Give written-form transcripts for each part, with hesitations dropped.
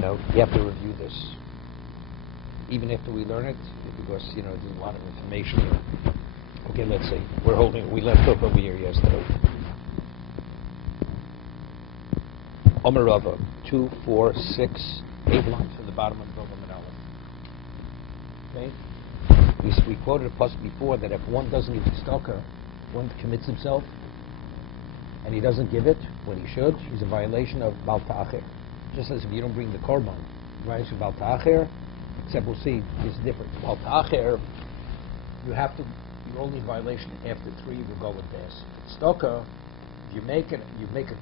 You have to review this even after we learn it, because there's a lot of information here. Okay, let's see. We left off over here yesterday. Omer Rava, 2, 4, 6, 8 lines from the bottom of the Rava Menalef. Okay? We quoted a pasuk before that if one doesn't give the tzedakah, one commits himself, and he doesn't give it when he should, he's in violation of Bal Ta'acher. Just as if you don't bring the korban, violation of Bal Ta'acher, except we'll see, it's different. Bal Ta'acher, you're only in violation after 3 regalim pass. Tzedakah, you make a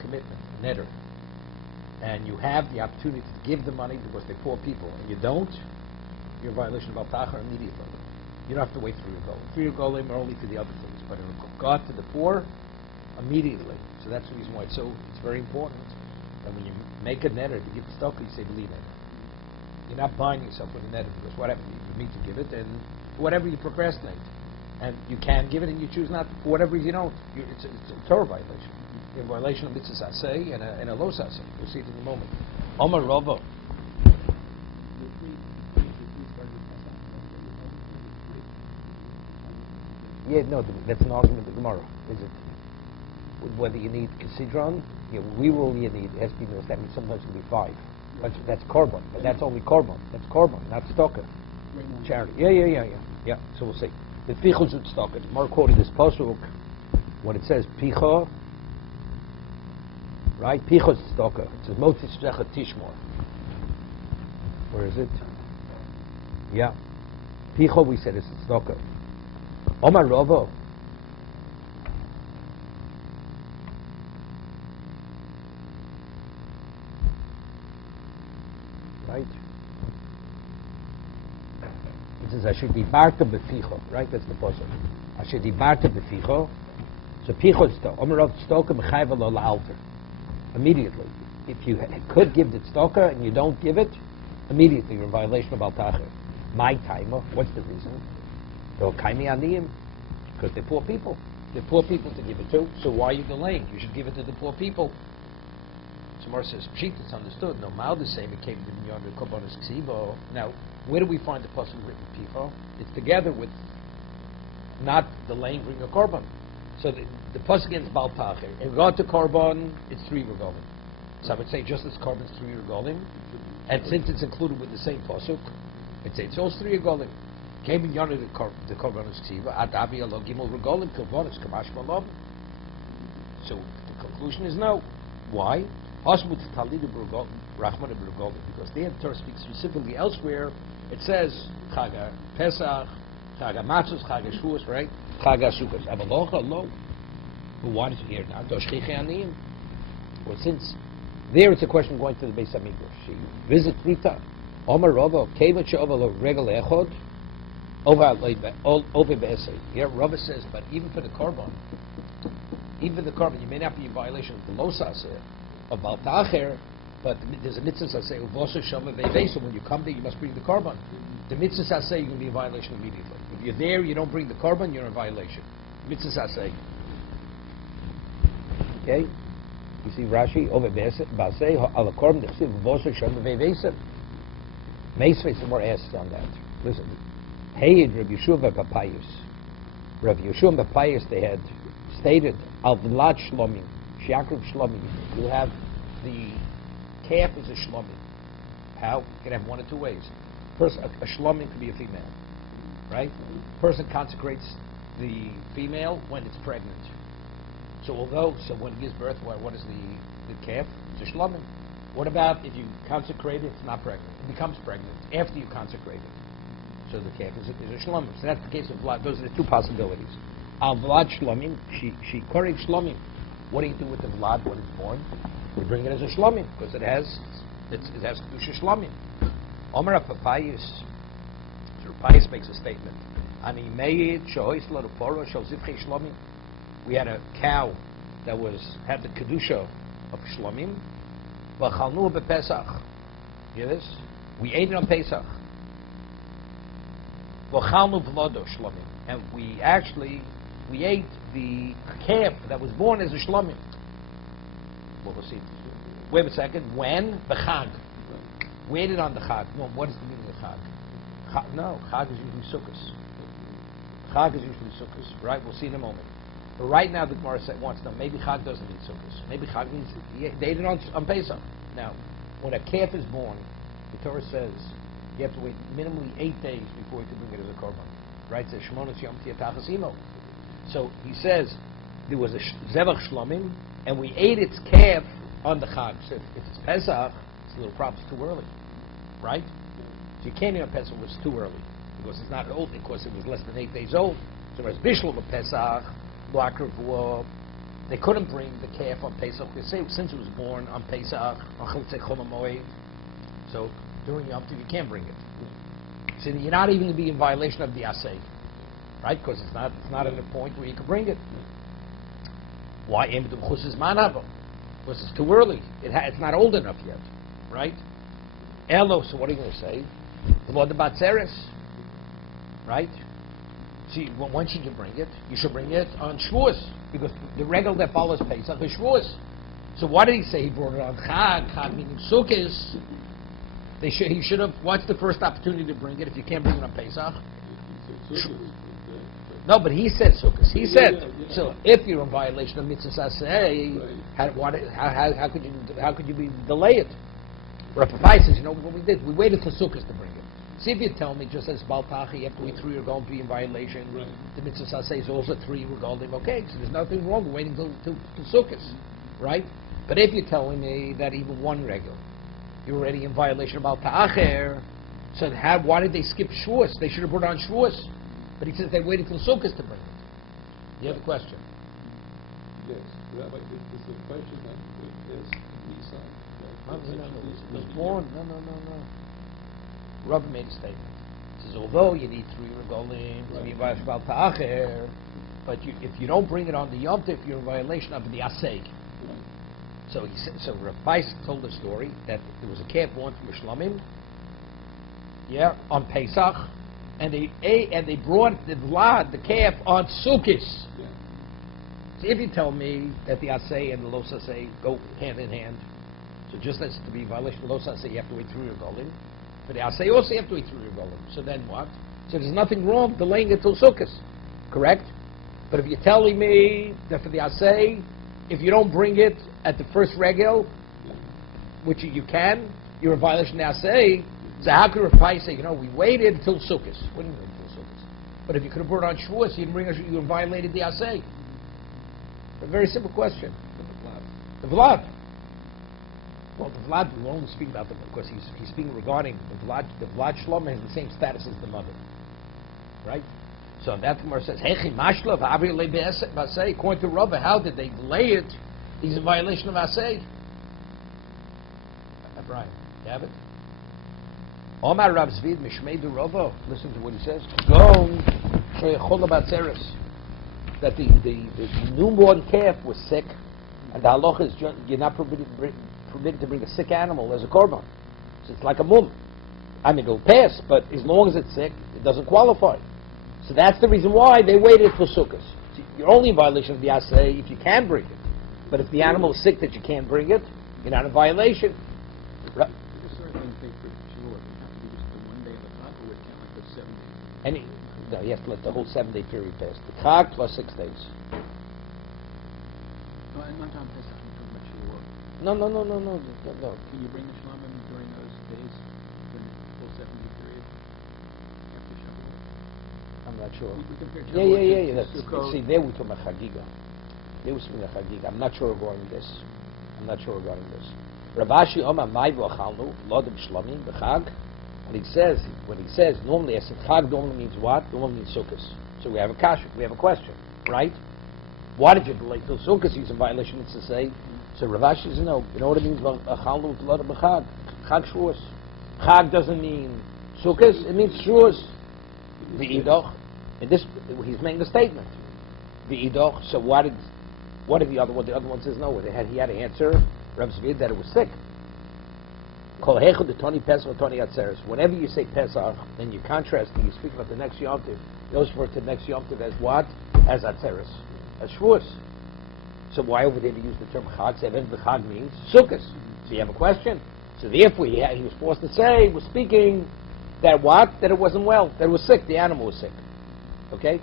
commitment, a netter, and you have the opportunity to give the money because they're poor people, and you don't, you're in violation of Bal Ta'acher immediately. You don't have to wait 3 regalim. 3 regalim are only for the other things, but in regard to the poor, immediately. So that's the reason why it's very important that when you make a netter to give the tzedakah, you say believe it. You're not binding yourself with a netter, because whatever you need to give it, and whatever you procrastinate, and you can give it and you choose not to, for whatever reason you don't, it's a Torah violation. You're in violation of mitzvah saseh and a lo saseh. We'll see it in a moment. Omar Rava. Yeah, no, that's an argument of the Gemara, is it? Whether you need Kesidron, we rule you need SB, that means sometimes it can be 5. But that's korban, but that's only korban. That's korban, not tzedakah. Charity. Yeah. So we'll see. The Pichos and tzedakah. The Gemara quoted this pasuk when it says Picha, right? Pichos tzedakah. It says Motzi tzedakah tishmor. Where is it? Yeah. Picha, we said, is tzedakah. Omar Rava. Right? It says, Asher dibarta beficho. Right? That's the pasuk. Asher dibarta beficho. So picho is tzedakah. Omar Rava tzedakah mechayva lo la'alter. Immediately. If you could give the tzedakah and you don't give it, immediately you're in violation of Bal Ta'acher. My timer. What's the reason? Because they're poor people. They're poor people to give it to. So why are you delaying? You should give it to the poor people. Samar says, Pshit, it's understood. No, Mal the same, it came to the yonder Kobonis Ksibo. Now, where do we find the pasuk written Picho? It's together with not delaying bringing a korban. So the pasuk against Bal Ta'acher. In regard to korban, it's 3 regalim. So I would say just as korban is 3 regalim, and since it's included with the same pasuk, it's all 3 regalim. Came in yonder the korbanos ksiva adabi alo gimel regalim korbanos kamash malam. So the conclusion is no. Why? Hasmut talidu regalim rachman regalim, because the Torah speaks specifically elsewhere. It says Chaga Pesach, Chaga Matzos, Chaga Shavuos, right? Chaga Sukkos. Avalocha lo. But why does it here now? Doshchiche aniyim. Well, since there it's a question going to the Beis Hamikdash. You visit 3 times. Omar Rava Keva She'ovel Regel Echod. Over Be'esei. Yeah, Rava says, but even for the korban, you may not be in violation of the lo saseh of Bal Ta'acher, but there's a mitzvah saseh uvosa shama ve'vei. So when you come there, you must bring the korban. The mitzvah saseh, you're going to be in violation immediately. If you're there, you don't bring the korban, you're in violation. Mitzvah saseh. Okay, you see Rashi over Be'esei ala korban uvosa shama ve'vei. Meisvei, some more asks on that. Listen. Hey, Rabbi Yeshua Papayus. Rabbi Yeshua Papayus, they had stated, Al Vlad Shlomim, Shiakruv Shlomim. You have the calf is a Shlomim. How? You can have one of 2 ways. First, a Shlomim could be a female, right? Person consecrates the female when it's pregnant. So when it gives birth, what is the calf? It's a Shlomim. What about if you consecrate it, it's not pregnant? It becomes pregnant after you consecrate it. So the calf is a shlomim. So that's the case of Vlad. Those are the 2 possibilities. Al Vlad shlomim, she koreg shlomim. What do you do with the Vlad when it's born? We bring it as a shlomim because it has kedusha shlomim. Omer Papayus. So Papayus makes a statement. Ani meid shois l'ruporo shel zivchei shlomim. We had a cow that had the kedusha of shlomim. V'chalnu bePesach. Hear this? We ate it on Pesach. And we ate the calf that was born as a shlomim. Well, we'll see. Wait a second. When? B'chag. waited on the Chag. Well, what is the meaning of Chag? No, Chag is usually Sukkos. Chag is usually Sukkos, right? We'll see in a moment. But right now the Gemara wants to know, maybe Chag doesn't need Sukkos. Maybe Chag needs, they did it on Pesach. Now, when a calf is born, the Torah says you have to wait minimally 8 days before you can bring it as a korban. Right? It says, Shemonos Yom Tiyatachas Imo. So he says, there was a Zevach Shlomim, and we ate its calf on the Chag. So if it's Pesach, it's a little perhaps too early. Right? So you can't eat on Pesach, it was too early. Because it's not old, because it was less than 8 days old. So as Bishlam of Pesach, Blocker of they couldn't bring the calf on Pesach. They say since it was born on Pesach, on Cholitzei Chol HaMoed, so during Yom Tov you can't bring it. So you're not even going to be in violation of the Asay, right? Because it's not at a point where you can bring it. Why? Because it's too early. It's not old enough yet, right? Elo. So what are you going to say? What about Batzeres? Right? See, when should you bring it? You should bring it on Shavuos, because the regal that follows Pesach is Shavuos. So why did he say he brought it on Chag? Chag meaning Sukkos. He should have. What's the first opportunity to bring it if you can't bring it on Pesach? No, but he said Sukkos. He said so. If you're in violation of mitzvah saseh, how could you delay it? Rabbi Pai says, you know what we did? We waited till Sukkos to bring it. See if you tell me, just as Baltachi, after we 3 are going to be in violation, the mitzvah saseh is also 3 we're going to okay, so there's nothing wrong with waiting till Sukkos, right? But if you're telling me that even one regular, you're already in violation of Baltacher, so why did they skip Shavuos? They should have brought on Shavuos. But he says they waited till Sukkos to bring it. You have a question? Yes, Rabbi, is the question that is Nisa? Was born? No. Rabbi made a statement. He says, although you need 3 regalim to be in violation of Ta'acher, but if you don't bring it on the Yom Tov, you're in violation of the Aseg. So he said, so Rav Pais told the story that there was a calf born from Shlamim, on Pesach, and they brought the vlad, the calf, on Sukkos. So if you tell me that the Asay and the Los Asay go hand in hand, so just as to be in violation of Los Asay, you have to wait 3 regalim. But the Asay also have to wait 3 regalim. So then what? So there's nothing wrong delaying it till Sukkos, correct? But if you're telling me that for the Asay, if you don't bring it at the first regel, which you can, you're in violation of the Asay. So how could Rav Pai say, we waited until Sukkos? What do you mean until Sukkos? But if you could have brought it on Shavuos, you didn't bring it, you violated the Asay. A very simple question. The Vlad. Well, the Vlad, we won't speak about them because he's speaking regarding the Vlad. The Vlad Shlomo has the same status as the mother, right? So that Gemara says, "Hechi mashlav avri le'asay." According to Rava, how did they delay it? He's in violation of Asay. Brian, you have it. Omar Rav Zvid Mishmeidu Rava. Listen to what he says. Go sheyachol batzeres. That the newborn calf was sick, and the halacha is you're not permitted to bring a sick animal as a korban. So it's like a mum. I mean, it'll pass, but as long as it's sick, it doesn't qualify. So that's the reason why they waited for Sukkos. So you're only in violation of the Asay if you can bring it. But if the animal is sick that you can't bring it, you're not in violation. Right? No, you have to let the whole 7-day period pass. The Chag plus 6 days. No, I'm not on Pesach. I'm talking about Shavuot. No. Can you bring the shlamim during those days, during the full 7-day period after Shavuot? I'm not sure. We compare Yeah. Shavuot to Sukkot. See, there we talk about Chagiga. I'm not sure regarding this. Ravashi Omar Maivu Achalnu Lodem Shlamim B'Chag. When he says normally, I said Chag normally means what? Normally means Sukkos. So we have a question, right? Why did you delay till Sukkos? He's in violation to say. So Ravashi says no. You know what it means? Achalnu Lodem B'Chag. Chag Shavuos. Chag doesn't mean Sukkos. It means Shavuos. V'idoch. And this, he's making a statement. V'idoch. So what did the other one? The other one says no. He had to answer Rav Zvid that it was sick. Whenever you say Pesach, then you contrast it. You speak about the next Yom Tov. You also refer to the next Yom Tov as what? As Atzeres, as Shavuos. So why over there to use the term Chag? The Chag means Sukkos. So you have a question. So therefore, he was forced to say, was speaking, that what? That it wasn't well, that it was sick, the animal was sick. Okay?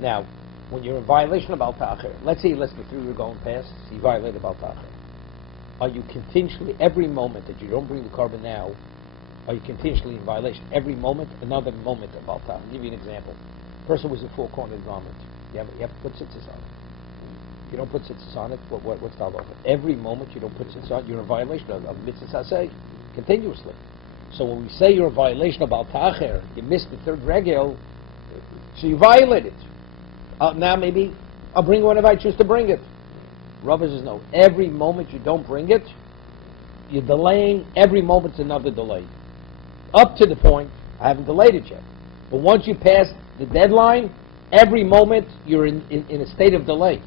Now, when you're in violation of Al Ta'akhir, let's say less than 3 were going past, so you violated Al Ta'akhir. Are you continuously, every moment that you don't bring the carbon now, are you continuously in violation? Every moment, another moment of Al Ta'akhir. I'll give you an example. Person was a 4-cornered garment. You have to put tzitzis on it. If you don't put tzitzis on it, what's the halacha? Every moment you don't put tzitzis on it, you're in violation of mitzvah saseh, continuously. So when we say you're in violation of Al Ta'akhir, you missed the 3rd regel, so you violated. Now maybe I'll bring it whenever I choose to bring it. Rabbi says no. Every moment you don't bring it, you're delaying. Every moment's another delay. Up to the point, I haven't delayed it yet. But once you pass the deadline, every moment you're in a state of delay.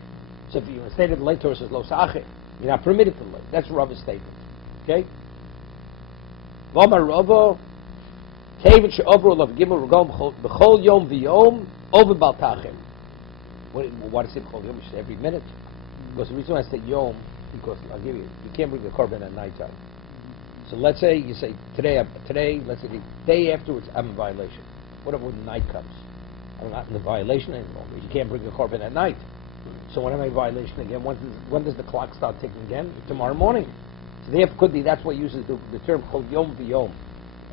So if you're in a state of delay, Torah says lo sa'achir. You're not permitted to delay. That's Rabbi's statement. Okay? V'amar Rava, Kevin she'ovru lav gimel regom b'chol yom v'yom over bal ta'achir. Why does it call yom? Every minute. Because the reason why I say yom, because I'll give you can't bring the korban at night time. So let's say you say today, let's say the day afterwards, I'm in violation. What if when night comes? I'm not in the violation anymore. You can't bring the korban at night. So when am I in violation again? When does the clock start ticking again? Tomorrow morning. So therefore, could be that's why he uses the term called yom v'yom,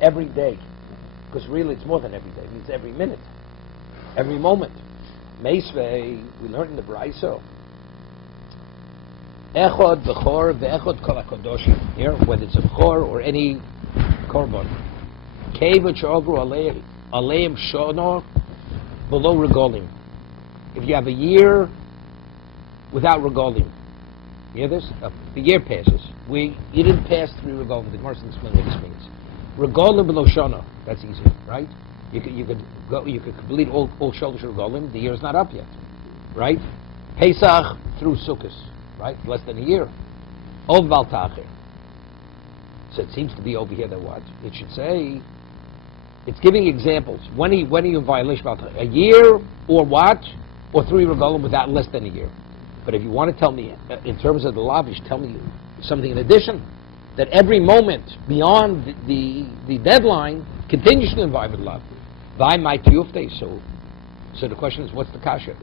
every day. Because really, it's more than every day. It means every minute, every moment. Meisvei, we learned in the Braiso. Echod b'chor ve'echod kol hakodoshim. Here, whether it's a b'chor or any korban. Kevod she'ovru aleim shono below regolim. If you have a year without regolim, you hear this? The year passes. You didn't pass 3 regolim. The Gemara explain what this means. Regolim below shono. That's easy, right? You could complete all sholosh regolim. The year is not up yet, right? Pesach through Sukkot, right? Less than a year. Ov Bal Ta'akhir. So it seems to be over here that what? It should say, it's giving examples. When are you in violation of a year or what? Or 3 regalim without less than a year. But if you want to tell me, in terms of the lavish, tell me something in addition. That every moment beyond the deadline continues to involve with love. By my tiyufte. So the question is, what's the kasha?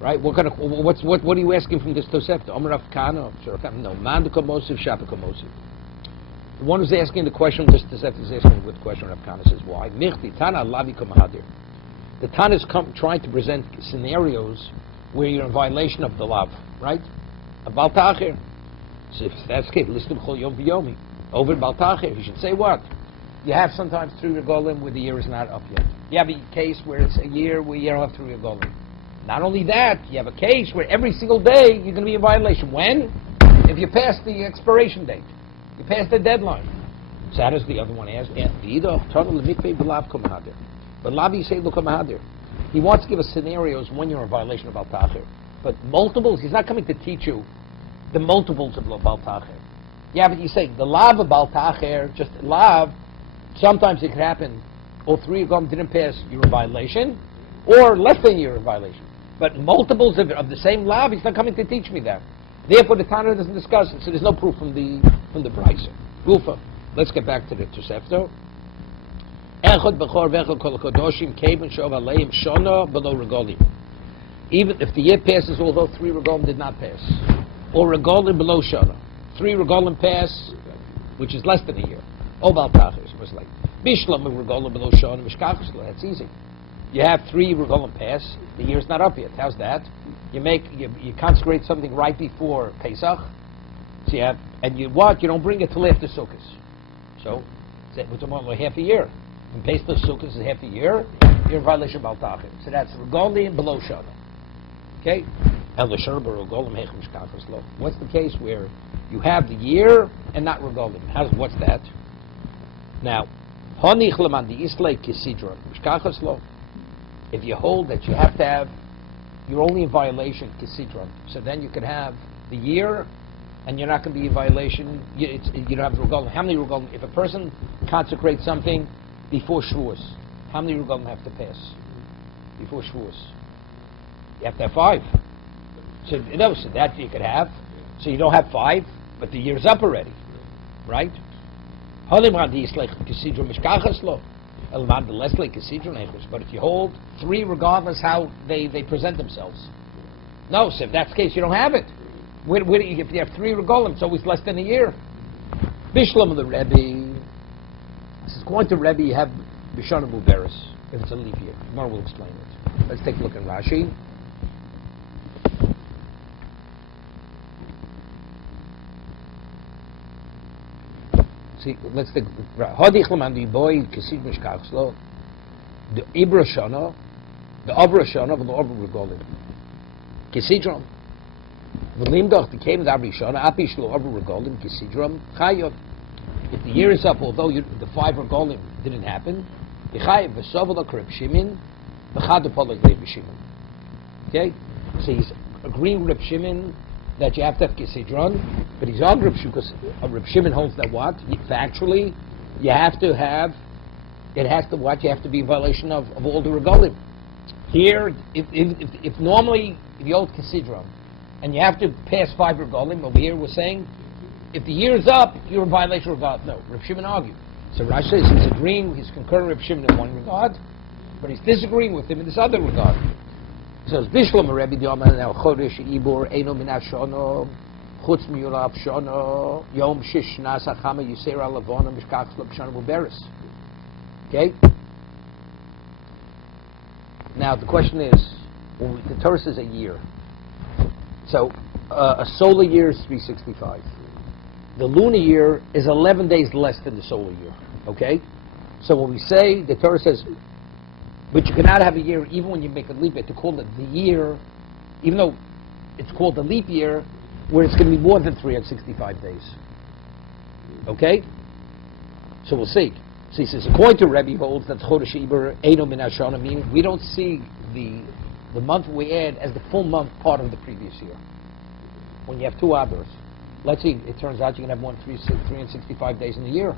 Right? What are you asking from this Tosefta? Omer Afkana? No. Mandaka Mosif, Shapaka Mosif. The one who's asking the question, this Tosefta is asking with the question of Afkana says, why? Michti Tana Lavi Kamahadir. The Tana is trying to present scenarios where you're in violation of the love, right? About Ta'akhir. So if that's the case, listen to Chol Yom V'Yomi. Over Bal Ta'akhir, you should say what? You have sometimes 3 regolim where the year is not up yet. You have a case where it's a year where you don't have 3 regolim. Not only that, you have a case where every single day you're going to be in violation. When? If you pass the expiration date. You pass the deadline. So how does the other one ask? But Lavi say look Mahadir. He wants to give us scenarios when you're in violation of Al Ta'akhir. But multiples, he's not coming to teach you the multiples of Al Ta'akhir. Yeah, but you say the lav of Al Ta'akhir, just lav, sometimes it could happen, or 3 of them didn't pass, you're in violation, or less than you're in violation. But multiples of the same lav, he's not coming to teach me that. Therefore, the Tana doesn't discuss it, so there's no proof from the Brisa. Gufa. Let's get back to the Tosefta. Echad b'chor v'echad kol hakodoshim kevin shov aleim shona below regolim. Even if the year passes, although 3 regolim did not pass, or regolim below shona, 3 regolim pass, which is less than a year. Obal Ta'akhir, so it's like bishlam regolim below shona mishkachos. That's easy. You have 3 regolim pass, the year's not up yet. How's that? You consecrate something right before Pesach. So you have, and you don't bring it till after Sukkot. So we're talking about half a year. And Pesach Sukkot is half a year. You're in violation of Al Ta'akhir. So that's regolim below shana. Okay. What's the case where you have the year and not regolim? What's that? Now, if you hold that you have to have, you're only in violation kisidron. So then you could have the year, and you're not going to be in violation. You don't have regalim. How many regalim? If a person consecrates something before Shavuos, how many regalim have to pass before Shavuos? You have to have 5. So that you could have. So you don't have 5. but the year's up already, right? But if you hold 3 regardless how they present themselves. No, so if that's the case, you don't have it. If you have 3 regalim, it's always less than a year. Bishlam of the Rebbe. This is going to Rebbe, you have Bishana Muberis, if it's a leap year. Tomorrow we'll explain it. Let's take a look at Rashi. See, let's take Hadich Lamandi Boy Kisid Mishkachslo, the Ibra Shana, the Abra Shana, and the Abra Regolim. Kisidram. The Limdach became the Abra Shana, Apishlo Abra Regolim, Kisidram, Chayot. If the year is up, although the 5 regolim didn't happen, Yechayev v'sovala Reb Shimon, v'chadupolek Reb Shimon. Okay, so he's agreeing with Reb Shimon that you have to have kisidron, but he's on Reb Shimon because Reb Shimon holds that what? Factually, you have to have. It has to what? You have to be in violation of all the regolim. Here, if normally if you hold kisidron and you have to pass 5 regolim, over here we're saying, if the year is up, you're in violation of God. No, Reb Shimon argued. So Rashi says he's agreeing, he's concurring with Reb Shimon in one regard, but he's disagreeing with him in this other regard. He says, Bishlam Rebbe Diyaman now Chodesh Ibor Eino Min Hashono Chutz Miyulav Shono Yom Shish Nas Achama Yisera Lavona Mishkach Shana Muberis. Okay. Now the question is, well, the Torah says a year. So a solar year is 365. The lunar year is 11 days less than the solar year, okay? So when we say, the Torah says, but you cannot have a year even when you make a leap year, to call it the year, even though it's called the leap year, where it's going to be more than 365 days. Okay? So we'll see. So he says, according to Rebbe holds that Chodesh Iber Eino Min Hashanah, meaning we don't see the month we add as the full month part of the previous year. When you have 2 Adars. Let's see, it turns out you can have 365 days in a year.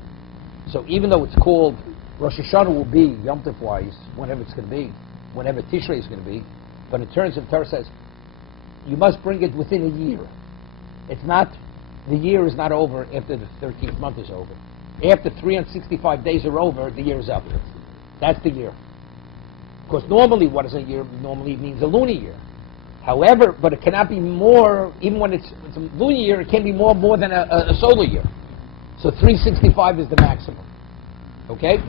So even though it's called, Rosh Hashanah will be, Yom Tov wise, whenever it's going to be, whenever Tishrei is going to be, but in terms of Torah says, you must bring it within a year. It's not, the year is not over after the 13th month is over. After 365 days are over, the year is up. That's the year. Because normally, what is a year? Normally it means a lunar year. However, but it cannot be more, even when it's a lunar year, it can be more than a solar year. So 365 is the maximum. Okay?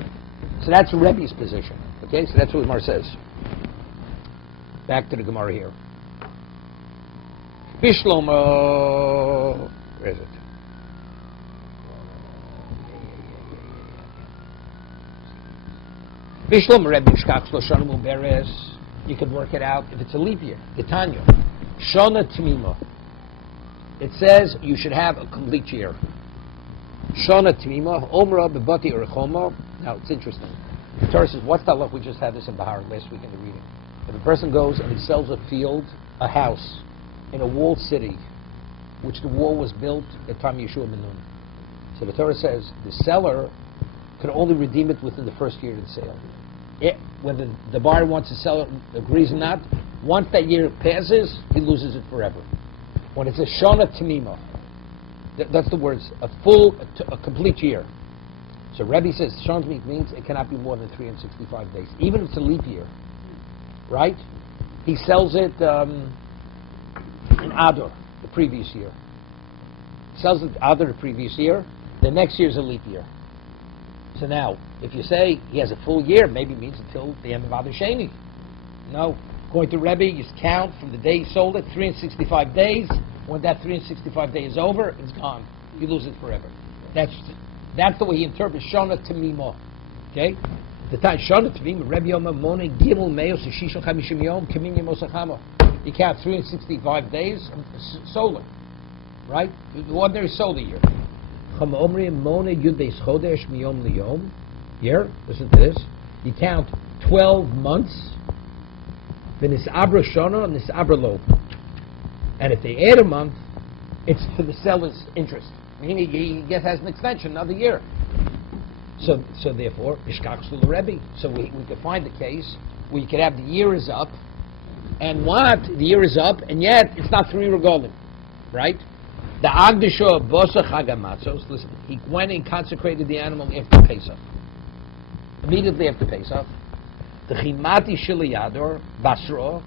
So that's Rebbe's position. Okay? So that's what the Gemara says. Back to the Gemara here. Bishlomo, where is it? Bishlomo Rebbe Shkach Shloshanu Muberes. You could work it out if it's a leap year. Titania. Shona Tmima. It says you should have a complete year. Shona Tmima. Omra Bebati Urechoma. Now it's interesting. The Torah says, what's that look? We just had this in Bahar last week in the reading. If a person goes and he sells a field, a house, in a walled city, which the wall was built at time Yeshua ben Nun. So the Torah says the seller can only redeem it within the first year of the sale. Whether the buyer wants to sell it, agrees or not, once that year passes, he loses it forever. When it's a Shona Tamima, that's the words, a complete year. So Rebbe says Shona Tamima means it cannot be more than 365 days, even if it's a leap year, right? He sells it in Adar, the previous year. He sells it Adar the previous year, the next year is a leap year. So now, if you say he has a full year, maybe it means until the end of Adar Sheni. No. According to Rebbe, you just count from the day he sold it, 365 days. When that 365 days is over, it's gone. You lose it forever. That's the way he interprets Shona Tamima. Okay? The time Shona Tamima, Rebbe Yom Mone Gimel Meos Shishon Chamishim Yom Kaminya Mosachama. You count 365 days solar, right? The ordinary solar year. Here, listen to this. You count 12 months. Then it's Abra Shona and it's Abra Lo. And if they add a month, it's to the seller's interest. Meaning he has an extension, another year. So therefore, Ishkach Sul Rebbe. So we could find a case where you could have the year is up, and what? The year is up, and yet it's not 3 regalim, right? The Agdusha Bosa Chagamatzos, listen, he went and consecrated the animal after Pesach. Immediately after Pesach. The Chimati Shiliyador, Basra.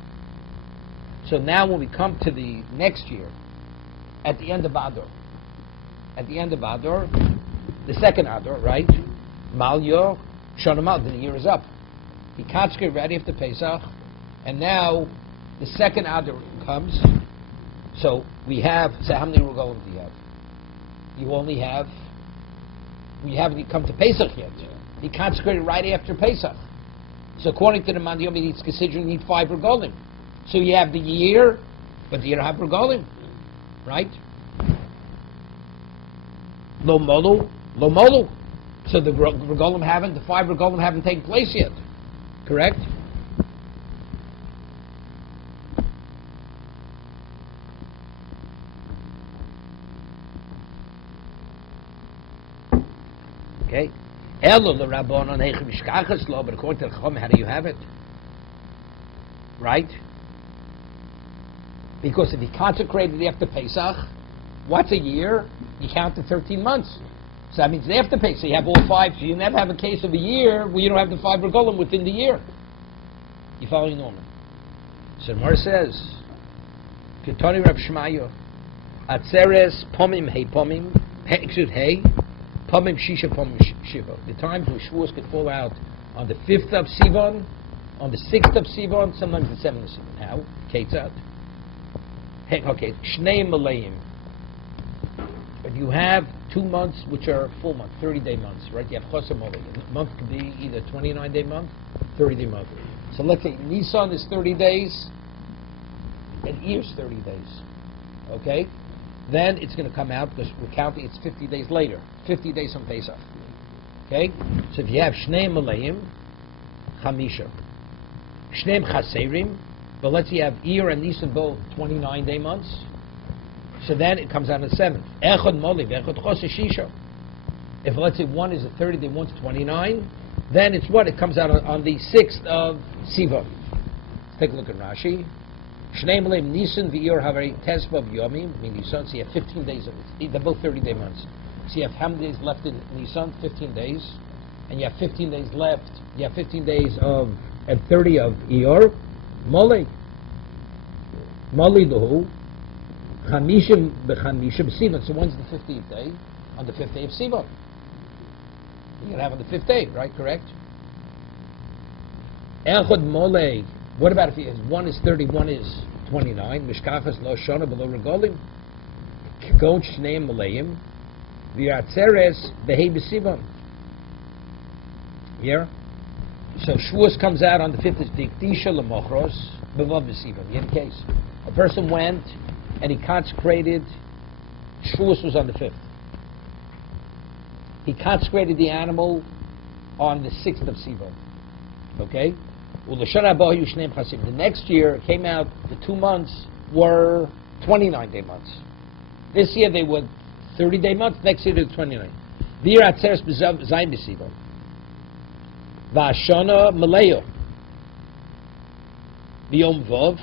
So now when we come to the next year, at the end of Adar, the second Adar, right? Malyo, Shonamal, the year is up. He consecrated right after Pesach, and now the second Adar comes. So we have, so how many regalim do you have? You only have, we haven't come to Pesach yet. He consecrated right after Pesach. So according to the Man Yomi consider you need 5 regalim. So you have the year, but you don't have regalim, right? Lo molu. So the regalim haven't, the 5 regalim haven't taken place yet, correct? Okay. Elo the Rabbanon Heichim Shkachas Lo, but according to the Chacham, how do you have it? Right? Because if he consecrated after Pesach, what's a year? You count the 13 months. So that means after Pesach, you have all 5. So you never have a case of a year where you don't have the 5 regalim within the year. You following Norman? So Mar says, Ketoni Rab Shmayo, Atzeres Pomim Hey Pomim, Hey, Pomim Shisha Pomim Shiva. The times where Shavuos could fall out on the 5th of Sivan, on the 6th of Sivan, sometimes the 7th of Sivan. How? Ketzat. Okay, Shnei Malayim. But you have 2 months which are full months, 30-day months, right? You have Chosam Malay. A month could be either 29-day month, 30-day month. So let's say Nisan is 30 days, and Iyar's 30 days. Okay? Then it's going to come out because we're counting it's 50 days later, 50 days from Pesach. Okay? So if you have Shnei Malayim, Chamisha. Shneim Chaserim, but let's say you have Iyar and Nisan both 29-day months. So then it comes out on the 7th. Echad Moliv, Echad Chosesh Shisha. If let's say one is a 30-day, one's 29, then it's what? It comes out on the 6th of Sivan. Let's take a look at Rashi. Shnei Malayim Nisan v'Iyar Havari Tezvav Yomim, Nisan, so you have 15 days of it. They're both 30-day months. So you have how many days left in Nisan? 15 days. And you have 15 days left. You have 15 days of, and 30 of Iyar. Molei Luhu. Chamishim b'Chamishim Sivan. So when's the 15th day? On the 5th day of Sivan. You're going to have on the 5th day, right? Correct? Echad Molei. What about if one is 30, one is 29? Mishkachas lo shona below regolim. Kikon shnei malayim. V'yatzeres behei b'sivan. Here. So Shavuos comes out on the 5th is Dikdisha L'mochros B'vav B'sivan. You have a case. A person went and he consecrated, Shavuos was on the 5th. He consecrated the animal on the 6th of Sivan. Okay? The next year it came out, the 2 months were 29-day months. This year they were 30-day months, next year they were 29. Vir Atzeres B'Zayin B'Sivan. V'ashana Malayo. V'yom Vov.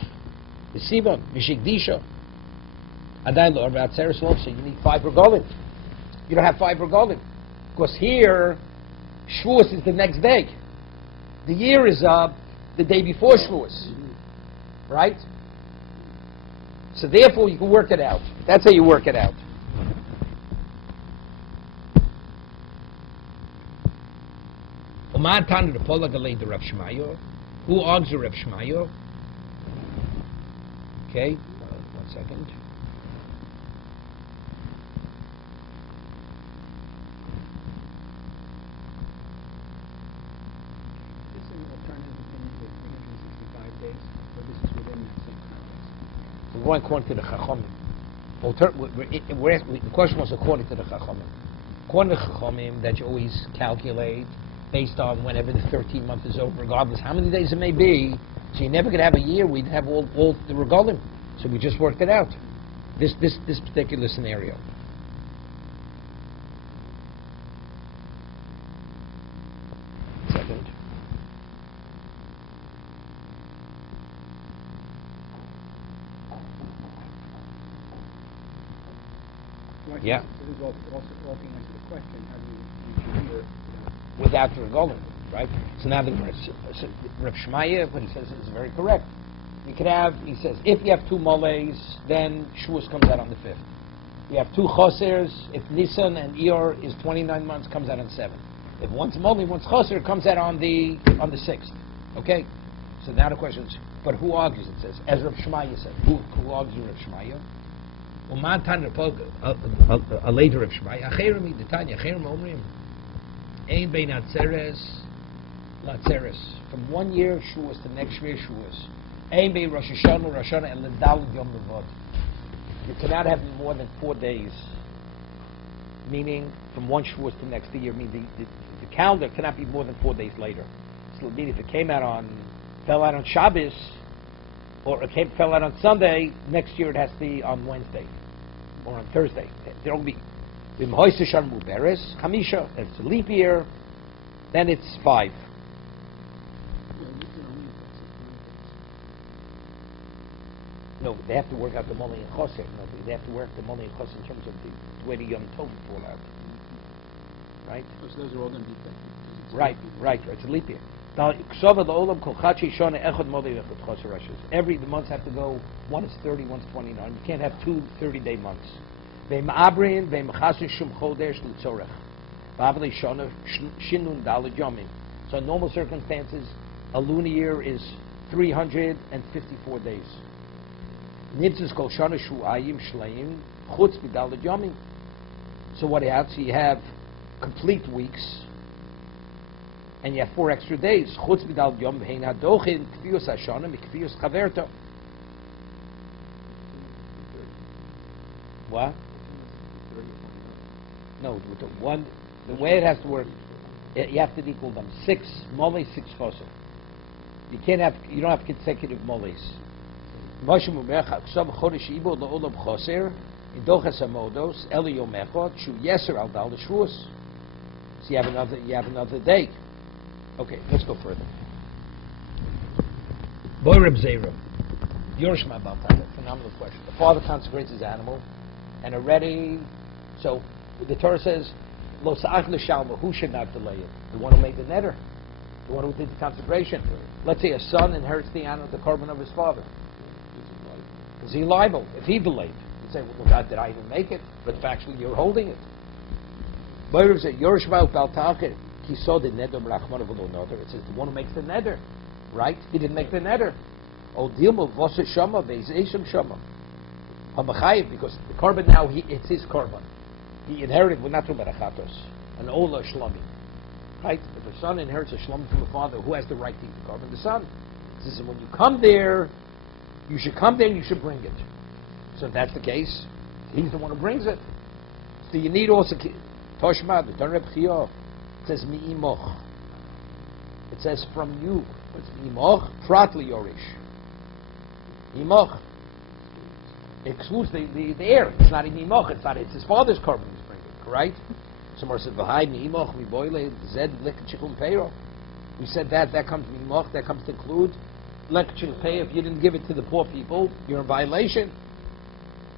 B'Sivan. V'Shigdisha. Adai Lo Atzeres Vov. So you need 5 regalim. You don't have 5 regalim. Because here, Shavuos is the next day. The year is up the day before Shavuos. Right? So therefore you can work it out. That's how you work it out. Who argues Rav Shmayo? Okay, 1 second. This is an alternative opinion with 365 days, or this is within that same context? We're going according to the Chachamim. The question was according to the Chachamim. According to the Chachamim, that you always calculate based on whenever the 13th month is over, regardless how many days it may be. So you're never going to have a year we'd have all the regalim. So we just worked it out. This particular scenario. Second. Yeah. This is also to answer the question, how do you remember Without the regolim, right? So now the Rav Shmaya, what he says is very correct. You could have, he says, if you have two moles, then Shavuos comes out on the 5th. You have two chosers, if Nisan and Iyar is 29 months, comes out on 7. If one's mole, one's choser, comes out on the 6th. Okay? So now the question is, but who argues? It says, as Rav Shmaya said. Who argues Rav Shmaya? Uman tan a later Rav Shmaya. Acherem the Tanya. Acherem omrim. Ein bein atzeres latzeres. From 1 year Shavuos to next year Shavuos. Ein bein Rosh Hashanah and l'daled yom levod. You cannot have more than 4 days. Meaning, from one Shavuos to next year. Meaning the calendar cannot be more than 4 days later. So meaning if it fell out on Shabbos, or it fell out on Sunday, next year it has to be on Wednesday or on Thursday. There will be Chamisha. It's a leap year, then it's 5. No, they have to work out the money in Choser. No, they have to work the money in Choser in terms of the way the Yom Tov fall out. Right? So those are all going to be affected. Right. It's a leap year. Now, every the months have to go. One is 30, one's 29. You can't have two 30-day months. So in normal circumstances, a lunar year is 354 days. So what else? You have complete weeks, and you have 4 extra days. What? No, the way it has to work, you have to equal them. 6 moles, 6 choser. You don't have consecutive moles. So you have another day. Okay, let's go further. Boy Reb Zera, Yorshma about that. Phenomenal question. The father consecrates his animal, and already, so the Torah says, Lo sa'ach l'shalma, who should not delay it? The one who made the neder, the one who did the consecration. Let's say a son inherits the animal, the carbon of his father. Is he liable if he delayed? You say, well, God, did I even make it? But factually, you're holding it. Boy Reb Zera, Yorshma Baltachir. He saw the neder brachmanav lo neder. It says the one who makes the neder, right? He didn't make the neder. Oh, dilma v'oseh shama ve'izeshim shama. Hamachayiv, because the carbon now it's his carbon. He inherited. We're not talking about achatos, an ola shlami, right? If a son inherits a shlami from the father, who has the right to eat the carbon? The son. He says when you come there, you should come there and you should bring it. So if that's the case, he's the one who brings it. So you need also Toshma, the Reb Chia. It says mi'imoch. It says from you. It's mi'imoch, prat li'yorish. Imoch. It excludes the heir. It's not in mi'imoch. It's his father's carbon he's bringing. Right? Somewhere said v'hai mi'imoch mi'boile zed lekchichum peiro. We said that comes mi'imoch. That comes to include lekchichum peiro. If you didn't give it to the poor people, you're in violation.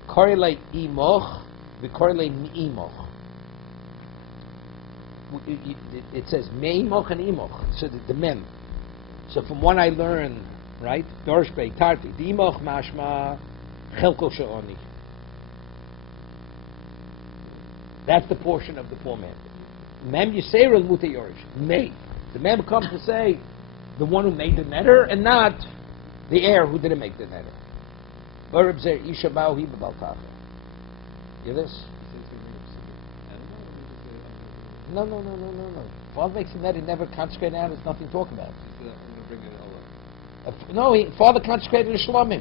Korele imoch v'korele mi'imoch. It says me'imoch and imoch, so the mem. So from one I learn, right? Dorsh Bey Tarti, the imoch mashma chelko she'oni. That's the portion of the poor man. Mem yiserel mute yorish. May. The mem comes to say the one who made the neder and not the heir who didn't make the neder. Barab zer ishabau hi b'baltacha. You hear this? No. Father makes a neder, never consecrated out. There's nothing to talk about. Father consecrated a shlomim.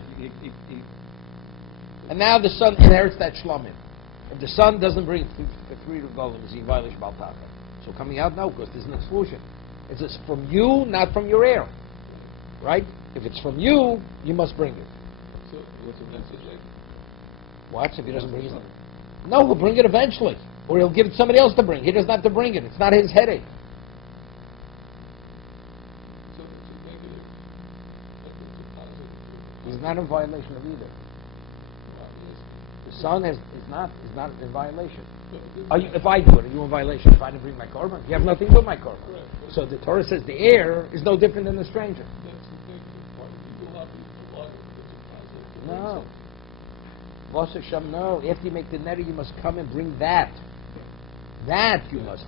And now the son inherits that shlomim. If the son doesn't bring the 3 regalim, is he in violation of Baltaka? So coming out, no, because there's an exclusion. It's just from you, not from your heir. Right? If it's from you, you must bring it. So what's the message like? What? If he doesn't bring it? No, he'll bring it eventually. Or he'll give it to somebody else to bring. He doesn't have to bring it. It's not his headache. So it's a negative, but it's a positive. He's not in violation of either. Well, yes. The son is not in violation. If I do it, are you in violation? If I didn't bring my korban, you have nothing to do with my korban. Correct. So the Torah says the heir is no different than the stranger. That's the thing. You will not be allowed to deposit. No. Vos Hashem, no. After you make the neder, you must come and bring that. That you must.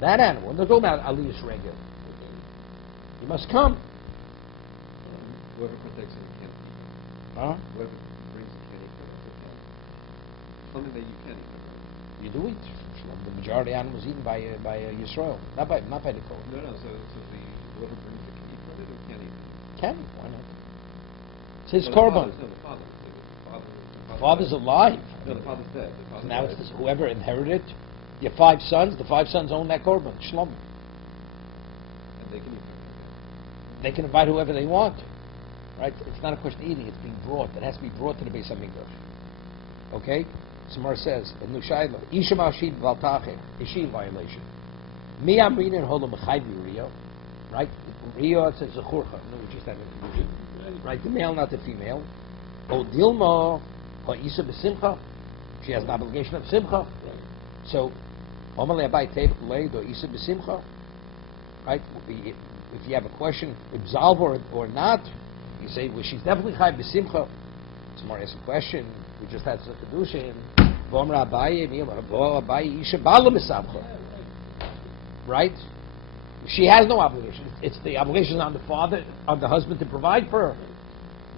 That animal. We're not talking about aliyus regular. Okay. You must come. Whoever protects him can't eat it. Huh? Whoever brings it can't eat it. Something that you can't eat it. You do eat. The majority of animals eaten by Yisrael, not by the Kohen. No, so whoever brings it can eat from it or can't eat it? Can, why not? It's his No, korban. the father. The father's alive. No, the father's dead. So now it's whoever inherited. Your 5 sons. The 5 sons own that korban. Shlom. And they can eat from it. They can invite whoever they want. Right? It's not a question of eating. It's being brought. It has to be brought to the Beis Hamikdash. Okay. Samar says, "Nushayla Isha Mashid Valtache." Is she in violation? Mi Amrin and Holam Chayvi Rio. Right? Rio it says Zechurcha. No, we just have it. Right? The male, not the female. O Dilma or Isa B'Simcha. She has an obligation of Simcha. So, Omalei Abai Tevik Leid or Isa B'Simcha. Right? If you have a question, absolve or not, you say, well, she's definitely Chayv B'Simcha. Tomorrow asks a question. We just had some Kedushin. V'omra Abaye Isha Bala Misabcha. Right? She has no obligation. It's the obligation on the father, on the husband to provide for her.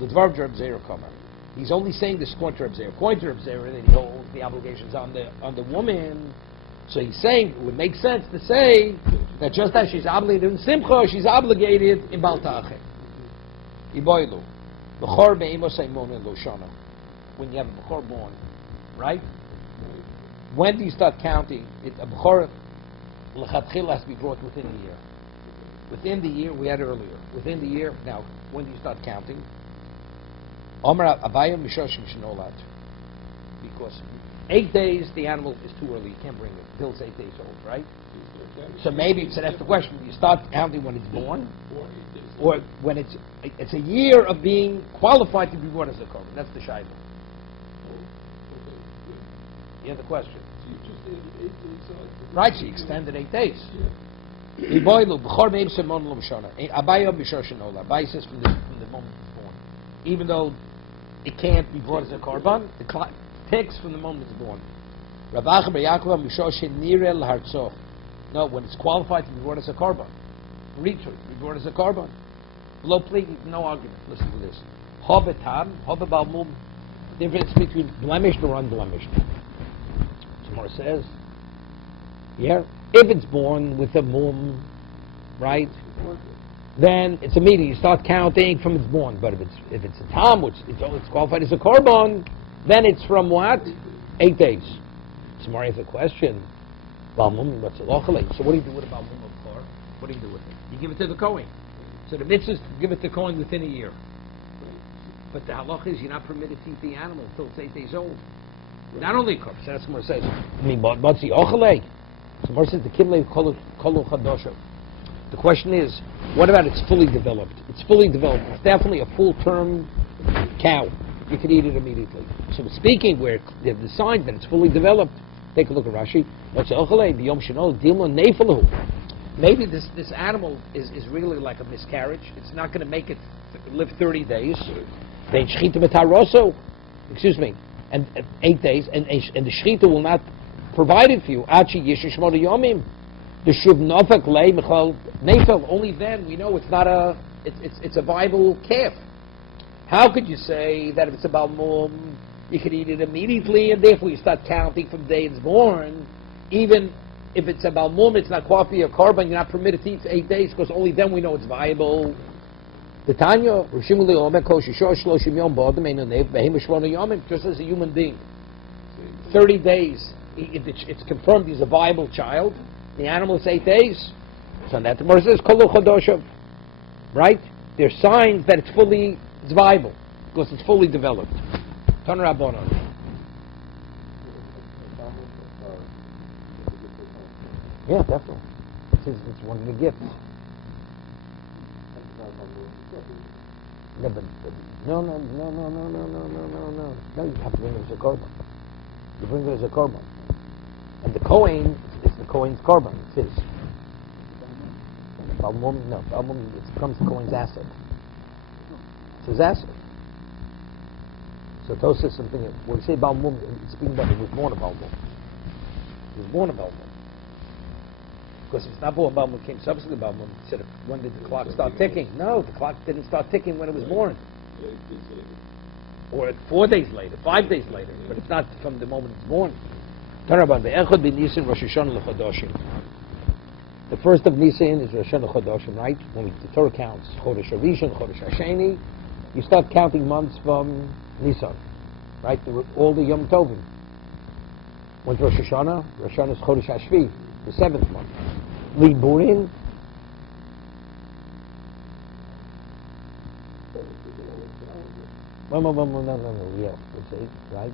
The Dvar Reb Zera Kamar. He's only saying this according to Reb Zera. According to Reb Zera, that he holds the obligations on the woman. So he's saying it would make sense to say that just as she's obligated in Simcha, she's obligated in Baltache. Iboilu. B'chor be'imos ha'imon lo shana. When you have a b'chor born, right? When do you start counting? A b'chor l'chatchil has to be brought within the year. Within the year, we had earlier. Within the year, now, when do you start counting? Omer Abayim Mishoshim Shinolat. Because 8 days, the animal is too early. You can't bring it until it's 8 days old, right? So maybe, so that's the question. You start counting when it's born, or when it's a year of being qualified to be born as a korban. That's the shayla. You have the question. So you just added 8 days on. Right, she extended 8 days. Abaye says from the moment it's born. Even though it can't be brought as a korban, the clock ticks from the moment it's born. No, when it's qualified to be brought as a korban. Read through it, be brought as a korban. Below plea, no argument. Listen to this. Difference between blemished or unblemished. Tomorrow says, yeah, if it's born with a mum, right, then it's immediate. You start counting from it's born. But if it's a tam, which it's qualified as a korban, then it's from what? 8 days. Tomorrow has a question. Balmum, what's a lochalei? So what do you do with a balmum of kor? What do you do with it? You give it to the kohen. So the mitzvah is to give it to the kohen within a year. But the halacha is you're not permitted to eat the animal until it's 8 days old. Not only kor. So that's what it says. I mean, what's the ochalei? So Mar says the kimlei kolu chadosha. The question is, what about it's fully developed? It's fully developed. It's definitely a full-term cow. You can eat it immediately. So speaking where they have the signs that it's fully developed, take a look at Rashi. Maybe this animal is really like a miscarriage. It's not going to make it live 30 days. Excuse me. And 8 days. And the shechita will not provide it for you. The shuv nafak lei michal nefel. Only then we know it's not it's a viable calf. How could you say that if it's a balmum, you can eat it immediately, and therefore you start counting from the day it's born? Even if it's a balmum, it's not qualified a korban, you're not permitted to eat for 8 days, because only then we know it's viable. The Tanya, just as a human being, 30 days, it's confirmed he's a viable child. The animal is 8 days. So that the Gemara says, Kolu Chodoshav. Right? There's signs that it's viable, because it's fully developed. Tan Rabbanon. Yeah, definitely. It's one of the gifts. No, but no. No, you have to bring it as a korban. You bring it as a korban. And the Kohen, it's the Kohen's korban. It's his. Balmum, it becomes the Kohen's asset. It's his asset. So Tosa is something, when we say Balmum, it's being that it was born a Balmum. It was born a Balmum. Because if it's not born a Balmum, it came subsequently Balmum. Said, when did the clock start ticking? No, the clock didn't start ticking when it was born. Or 4 days later, 5 days later, but it's not from the moment it's born. The first of Nisan is Rosh Hashanah, right? When the Torah counts Chodesh Rishon, Chodesh Hasheni, you start counting months from Nisan, right? All the Yom Tovim. When's Rosh Hashanah? Rosh Hashanah is Chodesh Hashvi, the 7th month. Liburin. No, yes, that's it, right?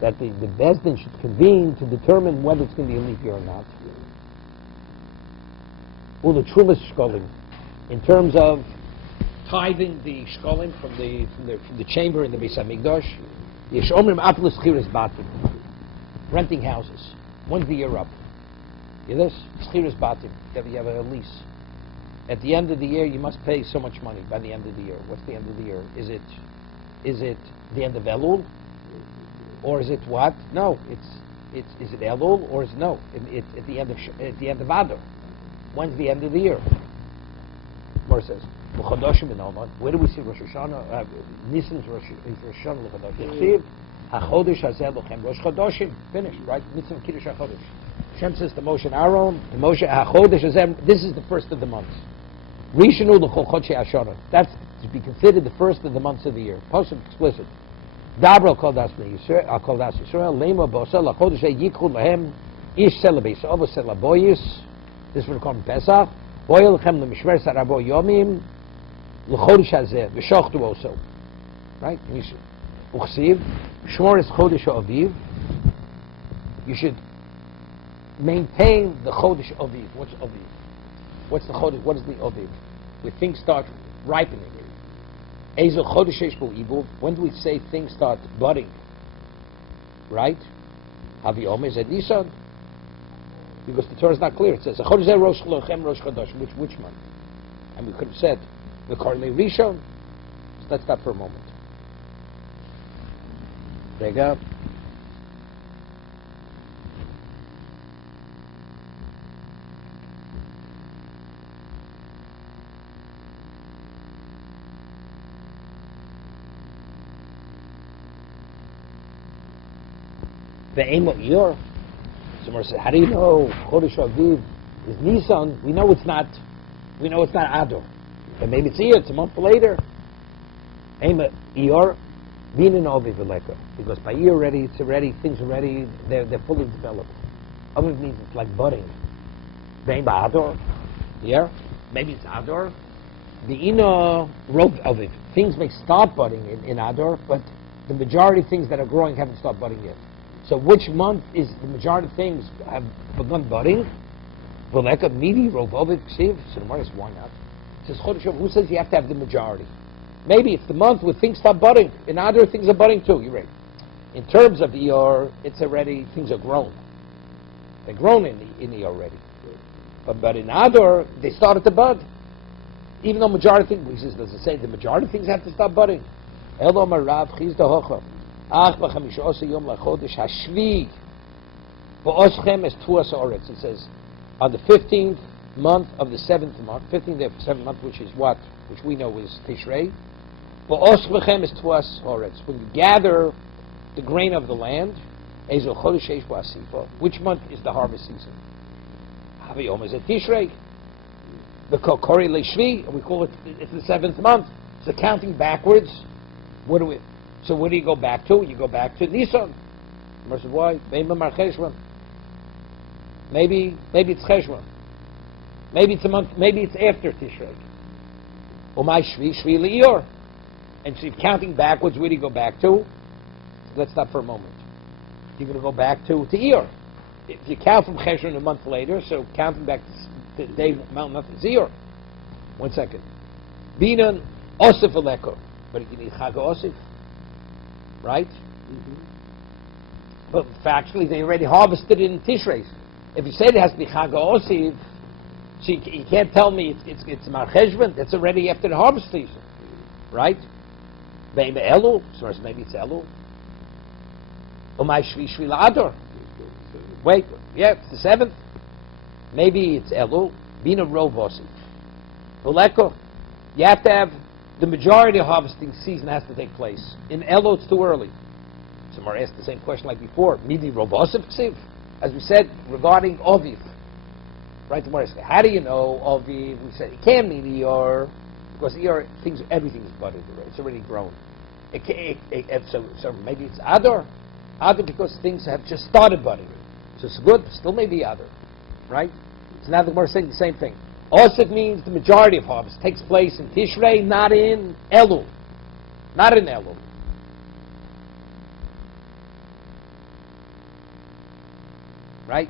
That the Bezdin should convene to determine whether it's going to be a leap year or not. Or the Trumas Shkolim, in terms of tithing the Shkolim from the chamber in the Beis Hamikdash. Yeshomrim Aplis Chiras Batim, renting houses. When's the year up? You hear this? Chiras Batim. You have a lease. At the end of the year, you must pay so much money by the end of the year. What's the end of the year? Is it the end of Elul, or is it what? No, is it Elul, or is it no? It's at the end of Adar. When's the end of the year? Where says where do we see Rosh Hashanah? Nisan's Rosh Hashanah l'Chodosh. HaChodesh Hazeh Lochem Rosh Chodoshim. Finished, right? Nisan Kiddush HaChodesh. Hashem says to Moshe and Aaron, to Moshe, HaChodesh Hazeh. This is the first of the months. Rishonu l'Chol Chodshei Hashanah. That's to be considered the first of the months of the year. Posuk explicit. Dabra kol das Yisrael, kol das Yisrael, lema b'osel l'Chodesh yikhu lahem ish sel l'beis ova sel l'boyis. This will come Pesach. Boil lechem l'mishmer sarabo yomim l'Chodesh hazeh v'shochtu also. Right? Uchsiv shmor es Chodesh Aviv. You should maintain the Chodesh Aviv. What's Aviv? What's the Chodesh? What is the Aviv? Where things start ripening. Ezel Chodesh Eish Bo Ibuv. When do we say things start budding? Right? Haviyom is at Nisan. Because the Torah is not clear. It says Chodesh Rosh Lochem Rosh Chodosh. Which month? And we could have said the Kornei Rishon. So let's stop for a moment. Rega. The aim of Yor. Someone said, how do you know Chodesh Aviv is Nisan? We know it's not Adar. But maybe it's Iyar, it's a month later. Aim of Yor, Vinin Aviv Eleka. Because by Iyar already, things already, they're fully developed. Aviv means it's like budding. Aim of Adar. Yeah? Maybe it's Adar. The Ina rope Aviv. Things may start budding in Adar, but the majority of things that are growing haven't started budding yet. So which month is the majority of things have begun budding? V'leka midi rovoviv ksiv. So the Gemara says, why not? It says Chodesh Aviv. Who says you have to have the majority? Maybe it's the month where things start budding. In Adar, things are budding too. You're right. In terms of Iyar, it's already things are grown. They're grown in Iyar already. But in Adar, they started to bud. Even though majority of things, does it say the majority of things have to start budding? Elo marav chiz dahocha. Ach b'chamisha yom lachodesh hashvi v'oschem es tuas oretz. It says on the 15th month of the 7th month, 15th day of the 7th month, which is what? Which we know is Tishrei. V'oschem es tuas oretz. When you gather the grain of the land, ezel chodesh eish b'asifa. Which month is the harvest season? Havayom is at Tishrei. The kokori leishvi, and we call it. It's the 7th month. So counting backwards. What do we? So where do you go back to? You go back to Nisan. Why? Maybe it's Cheshvan. Maybe it's a month. Maybe it's after Tishrei. Umay shvi le'iyor. And so you're counting backwards. Where do you go back to? Let's stop for a moment. You're going to go back to Iyor. If you count from Cheshvan a month later, so counting back to the day month is Iyor. 1 second. Binan Osif Aleko. But you need Chag Osif, right? But factually, they already harvested it in Tishrei. If you say it has to be Chag Osif, so you can't tell me it's Mar Cheshvan. It's already after the harvest season, right? Maybe Elu, so maybe it's Elu. Or my Shvi Lador. Wait, yeah, it's the 7th. Maybe it's Elu. Bina Rov Osif. Uleko, you have to have the majority of harvesting season has to take place. In Elu, it's too early. Somebody asked the same question like before. Midi Rov Osif Ksiv. As we said regarding Oviv. Right, tomorrow. How do you know Oviv? We said it can't mean Eor, because Eor, everything is budded already. It's already grown. So maybe it's Adar. Adar because things have just started budding. So it's good, still maybe Adar. Right? So now the Gemara is saying the same thing. Osif means the majority of harvest takes place in Tishrei, not in Elul. Not in Elul. Right?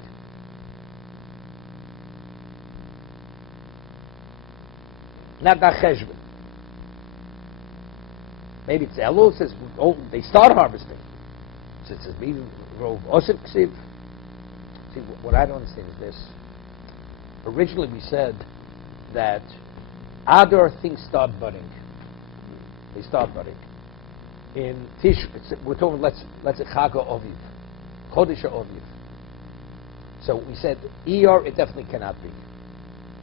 Not that Cheshvan. Maybe it's Elul. It says, oh, they start harvesting. So it says, Rov Osif Ksiv. See, what I don't understand is this. Originally we said that Adar things start budding. They start budding. In Tish, we're talking, let's say Chaga Oviv. Chodesh Oviv. So we said, Iyar, it definitely cannot be.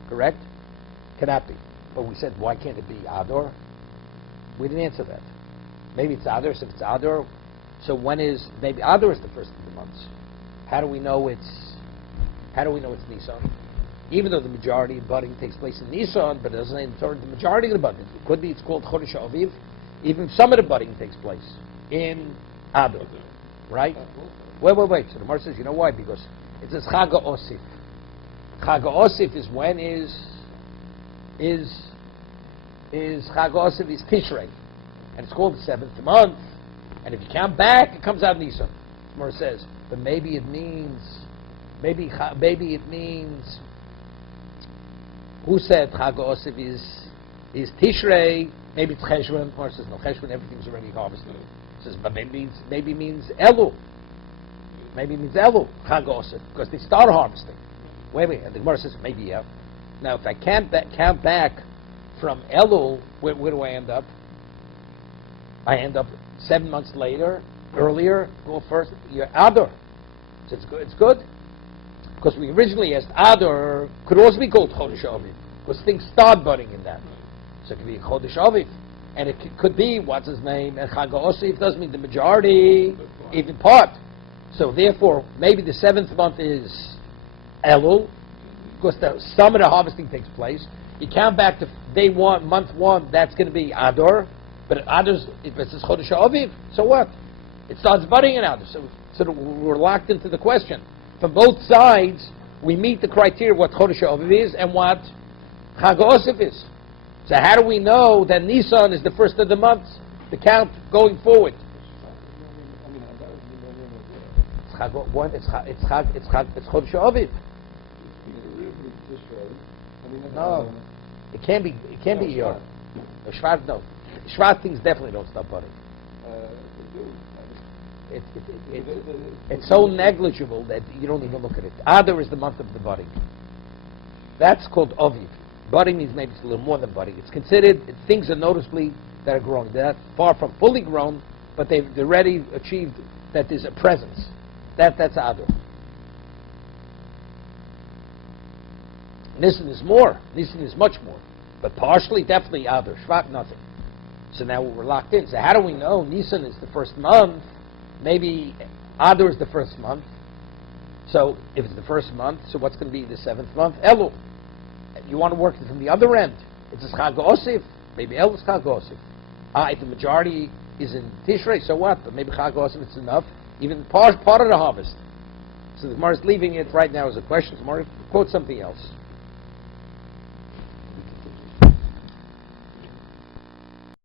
Correct? Cannot be. But we said, why can't it be Adar? We didn't answer that. Maybe it's Adar, so if it's Adar, so maybe Adar is the first of the months. How do we know it's Nisan? Even though the majority of budding takes place in Nisan, but it doesn't enter the majority of the budding. It could be it's called Chodesh Aviv. Even some of the budding takes place in Adar. Right? Wait. So the Gemara says, you know why? Because it says Chaga Osif. Chaga Osif is when is Chaga Osif is Tishrei. And it's called the 7th month. And if you count back, it comes out Nisan. The Gemara says, but maybe it means, who said Chag Osif is Tishrei? Maybe it's Cheshvan. Gemara says, no, Cheshvan, everything's already harvested. It says, but maybe means Elu. Maybe it means Elu, Chag Osif, because they start harvesting. Wait. And the Gemara says, maybe yeah. Now, if I count back from Elul, where do I end up? I end up 7 months earlier, go first, you're Adar. So it's good. Because we originally asked Adar, could also be called Chodesh Aviv, because things start budding in that. So it could be Chodesh Aviv. And it could be, what's his name, and Chag Osif doesn't mean the majority, even part. So therefore, maybe the 7th month is Elul, because some of the harvesting takes place. You count back to day 1, month 1, that's going to be Adar. But Adar's, if it's Chodesh Aviv, so what? It starts budding in Adar. So we're locked into the question. From both sides, we meet the criteria of what Chodesh Aviv is and what Chag Osif is. So how do we know that Nisan is the first of the months? The count going forward. It's Chodesh Aviv. No, it can't be Iyar. Shvat, no. Shvat things definitely don't stop budding. It's so negligible that you don't even look at it. Adar is the month of the budding. That's called Aviv. Budding means maybe it's a little more than budding. It's considered, things are noticeably that are growing. They're not far from fully grown, but they've already achieved that there's a presence. That's Adar. Nisan is more. Nisan is much more. But partially, definitely Adar. Shvat, nothing. So now we're locked in. So how do we know Nisan is the first month? Maybe Adar is the first month. So if it's the first month, so what's going to be the 7th month? Elul. You want to work it from the other end. It's a Chag Osif. Maybe Elul is Chag Osif. If the majority is in Tishrei, so what? But maybe Chag Osif it's enough. Even part of the harvest. So the Gemara is leaving it right now as a question. The Gemara quote something else.